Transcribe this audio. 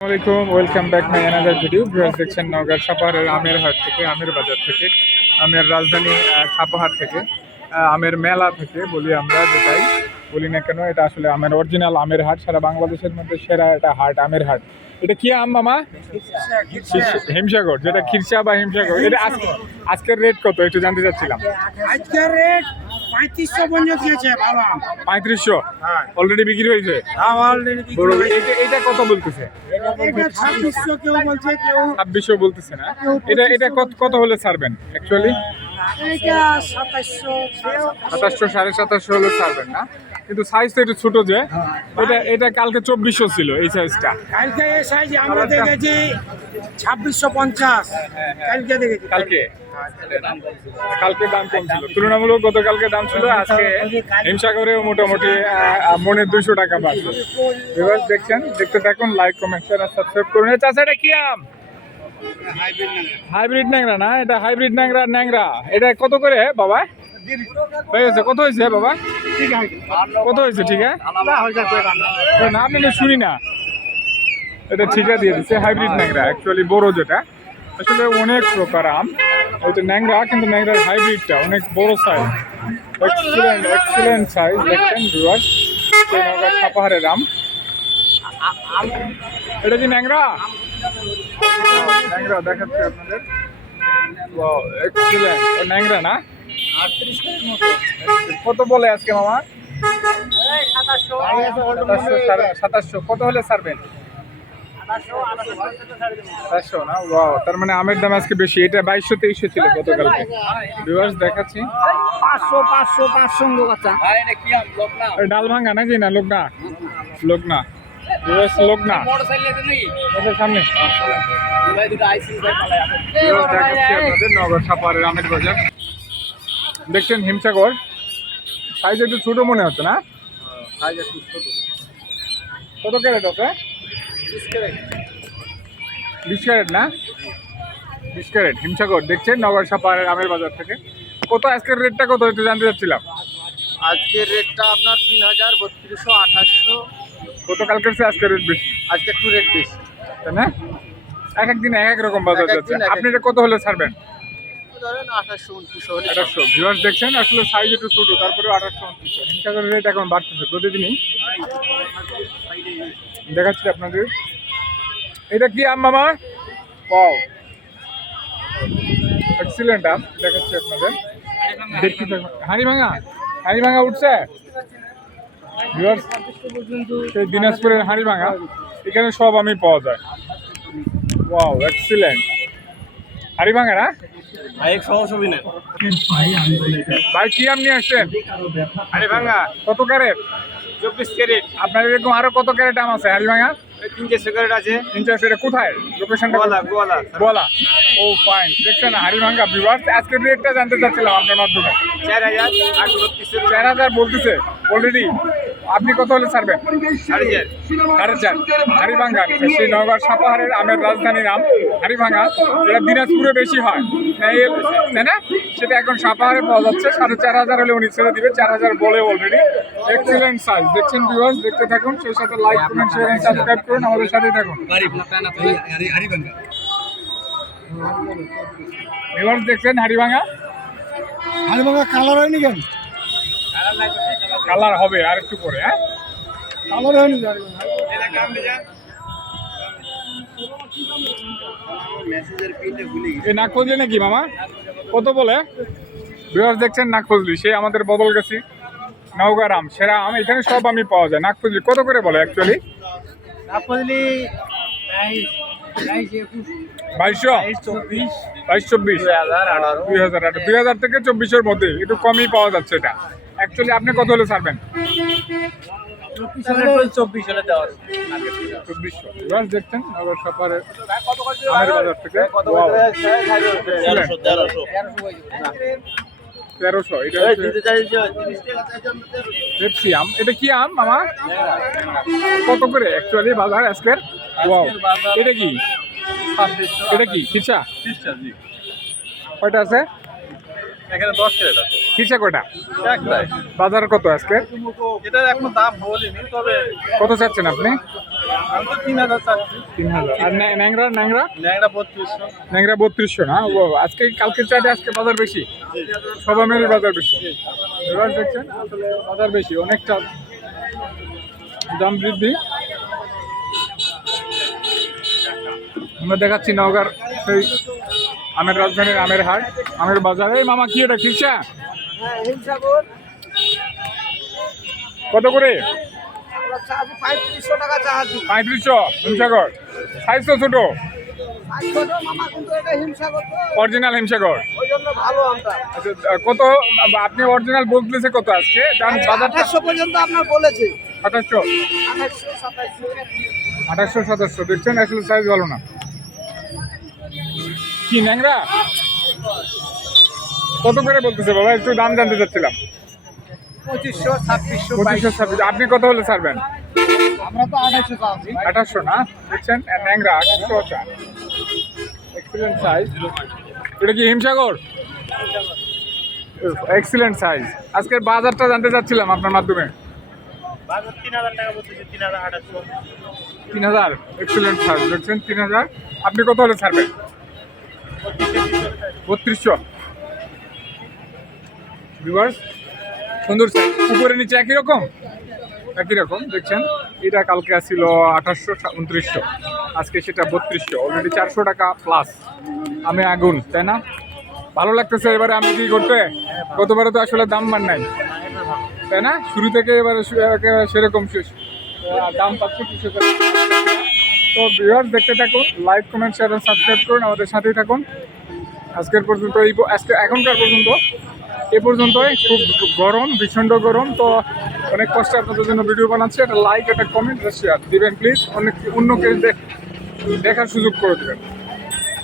আসসালামাইকুম, welcome back my another video. Viewers দেখছেন নওগাঁ সাপাহারের আমের হাট থেকে, আমের বাজার থেকে, আমের রাজধানী সাপাহার থেকে, আমের মেলা থেকে বলি আমরা, যেটাই বলি না কেন এটা আসলে আমের অরিজিনাল আমের হাট। সারা বাংলাদেশের মধ্যে সেরা একটা হাট, আমের হাট। এটা কি আম মামা? হিমসাগর, যেটা খিরসা বা হিমসাগর। এটা আজকের রেট কত একটু জানতে চাচ্ছিলাম। আজকের রেট 3500 পর্যন্ত গিয়েছে। ভালো আম 3500 অলরেডি বিক্রি হয়েছে। এটা কত বলতেছে? এটা 2600 কেউ বলছে, কেউ 2600 বলতেছে না। এটা কত হলে ছাড়বেন অ্যাকচুয়ালি? এটা 2700 2700 2750 হলে ছাড়বেন না, কিন্তু সাইজ তো একটু ছোট যে। এটা কালকে 2400 ছিল এই সাইজটা। কালকে এই সাইজ আমরা দেখেছি 2650। কালকে দেখেছি। কালকে দাম কম ছিল তুলনামূলক, গতকালকে দাম ছিল। আজকে হিমসাগরেও মোটামুটি মনে 200 টাকা বাড়ছে। এবার দেখছেন, দেখতে থাকুন, লাইক কমেন্ট শেয়ার আর সাবস্ক্রাইব করুন। চাচা এটা কি আম? হাইব্রিড ন্যাংরা না? এটা হাইব্রিড ন্যাংরা। এটা কত করে বাবা হয়ে গেছে? কত হয়েছে বাবা? কত হয়েছে? ঠিক আছে না, আপনি শুনি না। এটা ঠিকা দিয়ে দিচ্ছে। হাইব্রিড ন্যাংরা অ্যাকচুয়ালি বড়, যেটা আসলে অনেক প্রকার আম। ওইটা ন্যাংরা, কিন্তু ন্যাংরার হাইব্রিডটা অনেক বড় সাইজ। Excellent size. দেখছেন ভিউয়ার্স, নওগাঁ সাপাহারের আম। এটা কি ন্যাংরা? ন্যাংরা দেখাচ্ছে আপনাদের। এক্সিলেন্ট ন্যাংরা না? কত বলে আজকে মামা? 2700। কত হলে ছাড়বেন? 400 না? ওয়াও, তার মানে আমের দাম আজকে বেশি। এটা 2200-2300 ছিল গতকালকে। ভিউয়ার্স দেখাচ্ছি। 500 ডাল ভাঙা নাকি? না লোকনা, লোকনা ভিউয়ার্স, লোকনা সামনে। দেখাচ্ছি আপনাদের নগর সাপাহারের আমের বাজার। দেখছেন হিমসাগর, সাইজ একটু ছোট মনে হচ্ছে না? সাইজ একটু ছোট। কত ক্যারেট আছে? 20 ক্যারেট না? 20 ক্যারেট হিমসাগর। দেখছেন নগর সাপাহারের আমের বাজার থেকে। কত আজকের রেটটা কত একটু জানতে চাচ্ছিলাম। আজকের রেটটা আপনার 3000, 3200, 2800। গতকালকের চেয়ে আজকের রেট বেশি। আজকে একটু রেট বেশি, তাই না? এক একদিন এক এক রকম বাজার যাচ্ছে। আপনি এটা কত হলে ছাড়বেন? ধরেন 2800, 2900 হলে। 2800। ভিউয়ার্স দেখছেন, আসলে সাইজ একটু ছোট, তারপরে 2800 2900। হিমসাগরের রেট এখন বাড়তেছে প্রতিদিনই। দেখাচ্ছি আপনাদের। এটা কি আম মামা? ওয়াও, এক্সিলেন্ট আম। দেখাচ্ছি আপনাদের, দেখতে থাকুন। হাড়িভাঙা উঠছে ভিউয়ার্স। সেই দিনাজপুরের হাড়িভাঙা, এখানে সব আমি পাওয়া যায়। ওয়াও, এক্সিলেন্ট হাড়িভাঙা না? ভাই কি আম নিয়ে আসছেন? হাড়িভাঙা কত ক্যারেট? 24 ক্যারেট। আপনার এরকম আরো কত ক্যারেট আম আছে হাড়িভাঙা? 300 ক্যারেট আছে। 300। এটা কোথায় লোকেশনটা? গোয়ালা। বলা। ও ফাইন। দেখছেন হাড়িভাঙা ভিউয়ার্স। আজকের রেটটা জানতে চাচ্ছিলাম আপনার মাধ্যমে। 4000, 4000 বলতেছে অলরেডি। আপনি কত হলে ছাড়বেন? 4,500। হাড়িভাঙা, সেই নওগাঁ সাপাহারের আমের রাজধানীর আম হাড়িভাঙা। এটা দিনাজপুরে বেশি হয় তাই না? সেটা এখন সাপাহারে পাওয়া যাচ্ছে। 4500 হলে উনি ছেড়ে দিবে। 4000 বলে অলরেডি। Excellent size. দেখছেন ভিউয়ার্স, দেখতে থাকুন, সেই সাথে লাইক করুন, শেয়ার এন্ড সাবস্ক্রাইব করুন, আমাদের সাথেই থাকুন। ভিউয়ার্স দেখছেন হাড়িভাঙা কালার হয়নি কেন? কালার হবে আর একটু পরে। হ্যাঁ, কালার হয়নি। এই নাক খুঁজলি নাকি মামা? কত বলে? ভিউয়ার্স দেখছেন নাক খুঁজলি, সে আমাদের বদল গেছি নওগাঁর আম, সেরা আম। এখানে সব আমি পাওয়া যায়। নাক খুঁজলি কত করে বলে অ্যাকচুয়ালি? 2200, 22, 24, 2000 থেকে 2400-এর মধ্যে, একটু কমই পাওয়া যাচ্ছে এটা অ্যাকচুয়ালি। আপনি কত হলে ছাড়বেন? 2400। দেখছেন নগর সাপাহারের আমের বাজার থেকে। 1300। এটা পেপসি আম। এটা কি আম মামা? কত করে অ্যাকচুয়ালি বাজার আজকের? ওয়াও, এটা কি? এটা কি খিরসা? কয়টা আছে এখানে 10 ক্যারেট আছে। কিসে কটা একটাই। বাজার কত আজকে এটার এখনো দাম বলিনি, তবে কত চাচ্ছেন আপনি আমি তো 3000 চাচ্ছি। 3000 আর ন্যাংরা ন্যাংরা ন্যাংরা 3200। ন্যাংরা 3200 না ও আজকে কালকের চাইতে আজকে বাজার বেশি সব আমেরই বাজার বেশি এবার দেখছেন আসলে বাজার বেশি অনেকটা দাম বৃদ্ধি আমরা দেখাচ্ছি নওগাঁর সেই আমের রাজধানীর আমের হাট আমের বাজার এই মামা কি এটা খিরসা হ্যাঁ হিমসাগর কত করে আমরা চাহাজি 3500 টাকা চাহাজি 3500 হিমসাগর সাইজ তো ছোট ছোট মামা কিন্তু এটা হিমসাগর তো অরিজিনাল হিমসাগর ওই জন্য ভালো আমটা আচ্ছা কত আপনি অরিজিনাল বলতেছে কত আজকে দাম বাজার 2800 পর্যন্ত আপনার বলেছে 2800 2800 2700 2800 দেখছেন আসলে সাইজ ভালো না কি ন্যাংরা কত করে বলতেছে বাবা একটু দাম জানতে চাচ্ছিলাম 2500 2600 2500 আপনি কত হলে ছাড়বেন আমরা তো 2800 চাহাজি 2800 না দেখছেন ন্যাংরা 2800 এক্সিলেন্ট সাইজ এটা কি হিমসাগর এক্সিলেন্ট সাইজ আজকের বাজারটা জানতে চাচ্ছিলাম আপনার মাধ্যমে বাজার 3000 টাকা বলতেছে, 3800। 3000 এক্সিলেন্ট সাইজ দেখছেন 3000 আপনি কত হলে ছাড়বেন 3200 ভিউয়ার্স সুন্দর সাইজ উপরে নিচে একই রকম দেখছেন এটা কালকে আসছিল 2800 2900 আজকে সেটা 3200 অলরেডি 400 টাকা প্লাস আমি আগুন তাই না ভালো লাগতেছে এবারে আমি কি করতে গতবারে তো আসলে দাম মান নাই তাই না শুরু থেকে এবারে একেবারে সেরকম শেষ দাম পাচ্ছে কিছু তো ভিউয়ার্স দেখতে থাকুন লাইক কমেন্ট শেয়ার এবং সাবস্ক্রাইব করুন আমাদের সাথেই থাকুন আজকের পর্যন্ত এখনকার পর্যন্ত এ পর্যন্তই খুব গরম ভীষণ গরম তো অনেক কষ্টে আপনাদের জন্য ভিডিও বানাচ্ছি একটা লাইক একটা কমেন্ট শেয়ার দিবেন প্লিজ অনেক অন্যকে দেখার সুযোগ করে দেবেন